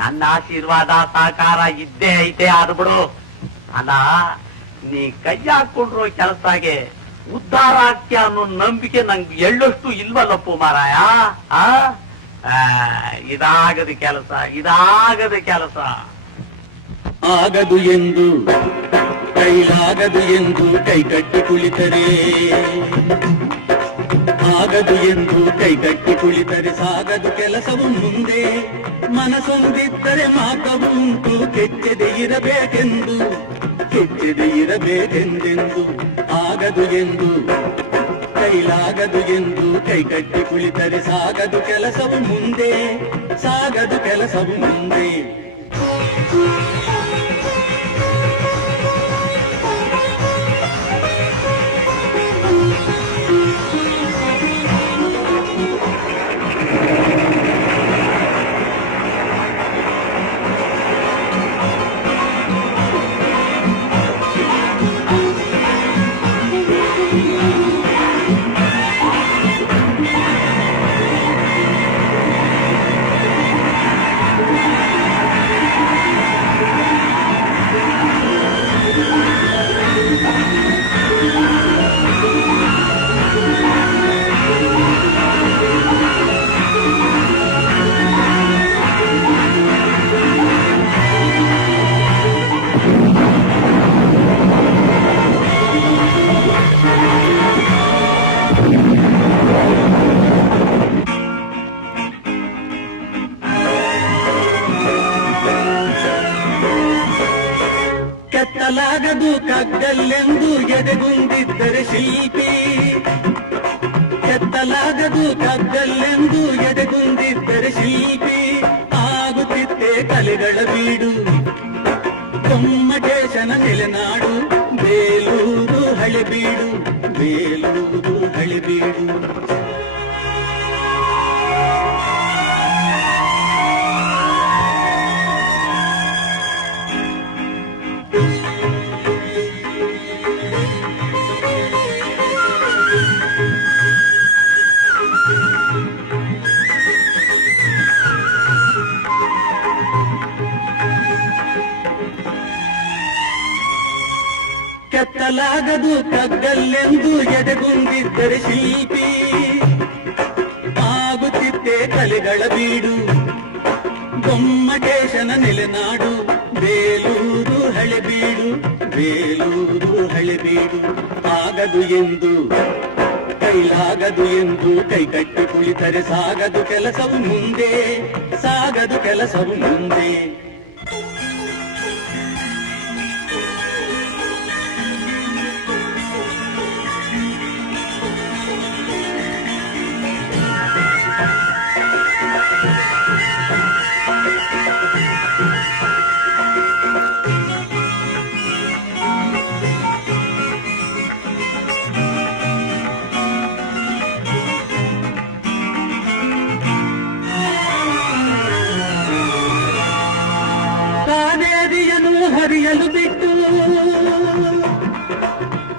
ನನ್ನ ಆಶೀರ್ವಾದ ಸಹಕಾರ ಇದ್ದೇ ಐತೆ ಆದ್ಬಿಡು. ಅಲ್ಲ, ನೀ ಕೈ ಹಾಕೊಂಡ್ರು ಕೆಲಸಾಗೆ ಉದ್ಧಾರ ಆಗ್ತೀಯ ಅನ್ನೋ ನಂಬಿಕೆ ನಂಗೆ ಎಳ್ಳಷ್ಟು ಇಲ್ವಲ್ಲಪ್ಪು ಮಾರಾಯ. ಇದಾಗದ ಕೆಲಸ ಆಗದು ಎಂದು ಕೈಲಾಗದು ಎಂದು ಕೈಕಟ್ಟಿ ಕುಳಿತರೆ, ಆಗದು ಎಂದು ಕೈಕಟ್ಟಿ ಕುಳಿತರೆ ಸಾಗದು ಕೆಲಸವು ಮುಂದೆ. ಮನಸೊಂದಿದ್ದರೆ ಮಾತವು ಉಂಟು, ಕೆಚ್ಚದೆ ಇರಬೇಕೆಂದೆಂದು. ಆಗದು ಎಂದು ಕೈಲಾಗದು ಎಂದು ಕೈಕಟ್ಟಿ ಕುಳಿತರೆ ಸಾಗದು ಕೆಲಸವು ಮುಂದೆ. ಕೆತ್ತಲಾಗದು ಕಗ್ಗಲ್ಲೆಂದು ಎದೆಗುಂದಿದ್ದರೆ ಶಿಲ್ಪಿ, ಕೆತ್ತಲಾಗದು ಕಗ್ಗಲ್ಲೆಂದು ಎದೆಗುಂದಿದ್ದರೆ ಶಿಲ್ಪಿ. ಆಗುತ್ತಿದ್ದೆ ಕಲೆಗಳ ಬೀಡು, ಗೊಮ್ಮಟೇಶನ ನೆಲೆನಾಡು, ಬೇಲೂರು ಹಳೆಬೀಡು. ಕೆತ್ತಲಾಗದು ಕಗ್ಗಲ್ಲೆಂದು ಎದೆಗುಂದಿದ್ದರೆ ಶಿಲ್ಪಿ. ಆಗುತ್ತಿದ್ದೆ ಕಲೆಗಳ ಬೀಡು, ಗೊಮ್ಮಟೇಶನ ನೆಲೆನಾಡು, ಬೇಲೂರು ಹಳೆಬೀಡು. ಆಗದು ಎಂದು ಕೈಲಾಗದು ಎಂದು ಕೈಕಟ್ಟಿ ಕುಳಿತರೆ ಸಾಗದು ಕೆಲಸವು ಮುಂದೆ.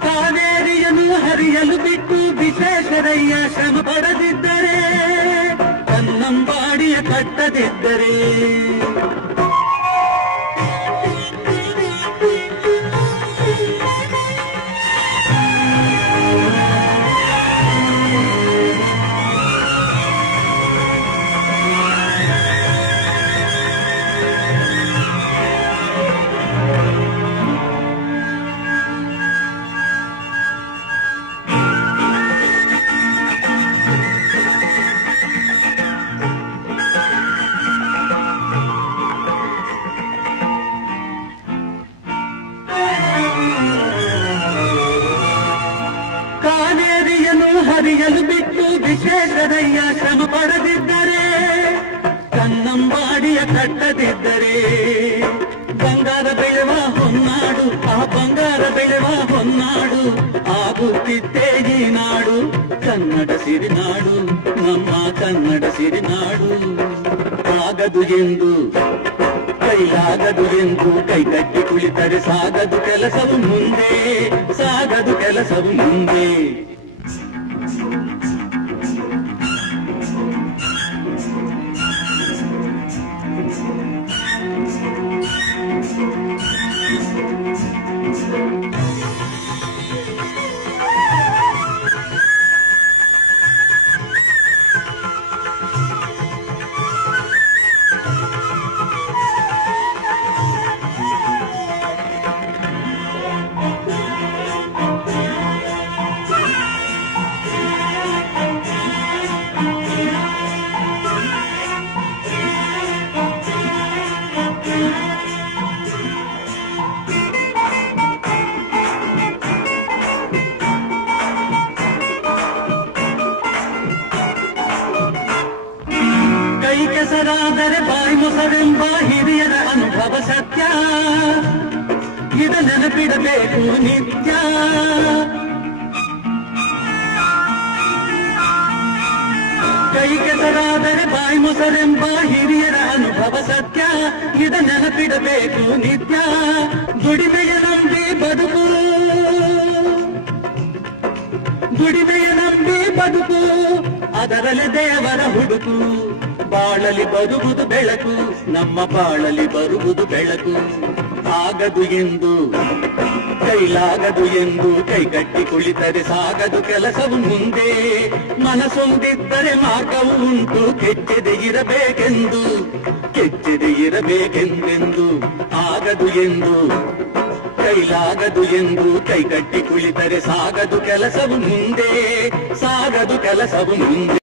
ಕಾವೇರಿಯನ್ನು ಹರಿಯಲು ಬಿಟ್ಟು ವಿಶ್ವೇಶ್ವರಯ್ಯ ಶ್ರಮ ಪಡದಿದ್ದರೆ, ಕನ್ನಂಬಾಡಿಯ ಕಟ್ಟದಿದ್ದರೆ. ಕಾವೇರಿಯನ್ನು ಹರಿಯಲು ಬಿಟ್ಟು ವಿಶ್ವೇಶ್ವರಯ್ಯ ಶ್ರಮ ಪಡದಿದ್ದರೆ, ಕನ್ನಂಬಾಡಿಯ ಕಟ್ಟದಿದ್ದರೆ. ಬಂಗಾರ ಬೆಳೆವ ಹೊನ್ನಾಡು, ಆ ಬಂಗಾರ ಬೆಳೆವ ಹೊನ್ನಾಡು, ಆಗುತ್ತಿದ್ದೇ ಈ ನಾಡು ಕನ್ನಡ ಸಿರಿನಾಡು, ನಮ್ಮ ಕನ್ನಡ ಸಿರಿನಾಡು. ಆಗದು ಎಂದು ಕೈಲಾಗದು ಎಂದು ಕೈಕಟ್ಟಿ ಕುಳಿತರೆ ಸಾಗದು ಕೆಲಸವು ಮುಂದೆ. ಕೈ ಕೆಸರಾದರೆ ಬಾಯಿ ಮೊಸರೆಂಬ ಹಿರಿಯರ ಅನುಭವ ಸತ್ಯ, ಇದ ನೆನಪಿಡಬೇಕು ನಿತ್ಯ. ಕೈ ಕೆಸರಾದರೆ ಬಾಯಿ ಮೊಸರೆಂಬ ಹಿರಿಯರ ಅನುಭವ ಸತ್ಯ, ಇದ ನೆನಪಿಡಬೇಕು ನಿತ್ಯ. ದುಡಿಮೆಯ ನಂಬಿ ಬದುಕು, ದುಡಿಮೆಯ ನಂಬಿ ಬದುಕು, ಅದರಲ್ಲಿ ದೇವರ ಹುಡುಕು. ಬಾಳಲಿ ಬರುವುದು ಬೆಳಕು, ನಮ್ಮ ಬಾಳಲಿ ಬರುವುದು ಬೆಳಕು. ಆಗದು ಎಂದು ಕೈಲಾಗದು ಎಂದು ಕೈಗಟ್ಟಿ ಕುಳಿತರೆ ಸಾಗದು ಕೆಲಸವು ಮುಂದೆ. ಮನಸೊಂದಿದ್ದರೆ ಮಾರ್ಗವು ಉಂಟು, ಕೆಚ್ಚದೆ ಇರಬೇಕೆಂದು, ಕೆಚ್ಚದೆ ಇರಬೇಕೆಂದೆಂದು. ಆಗದು ಎಂದು ಕೈಲಾಗದು ಎಂದು ಕೈಗಟ್ಟಿ ಕುಳಿತರೆ ಸಾಗದು ಕೆಲಸವು ಮುಂದೆ, ಸಾಗದು ಕೆಲಸವು ಮುಂದೆ.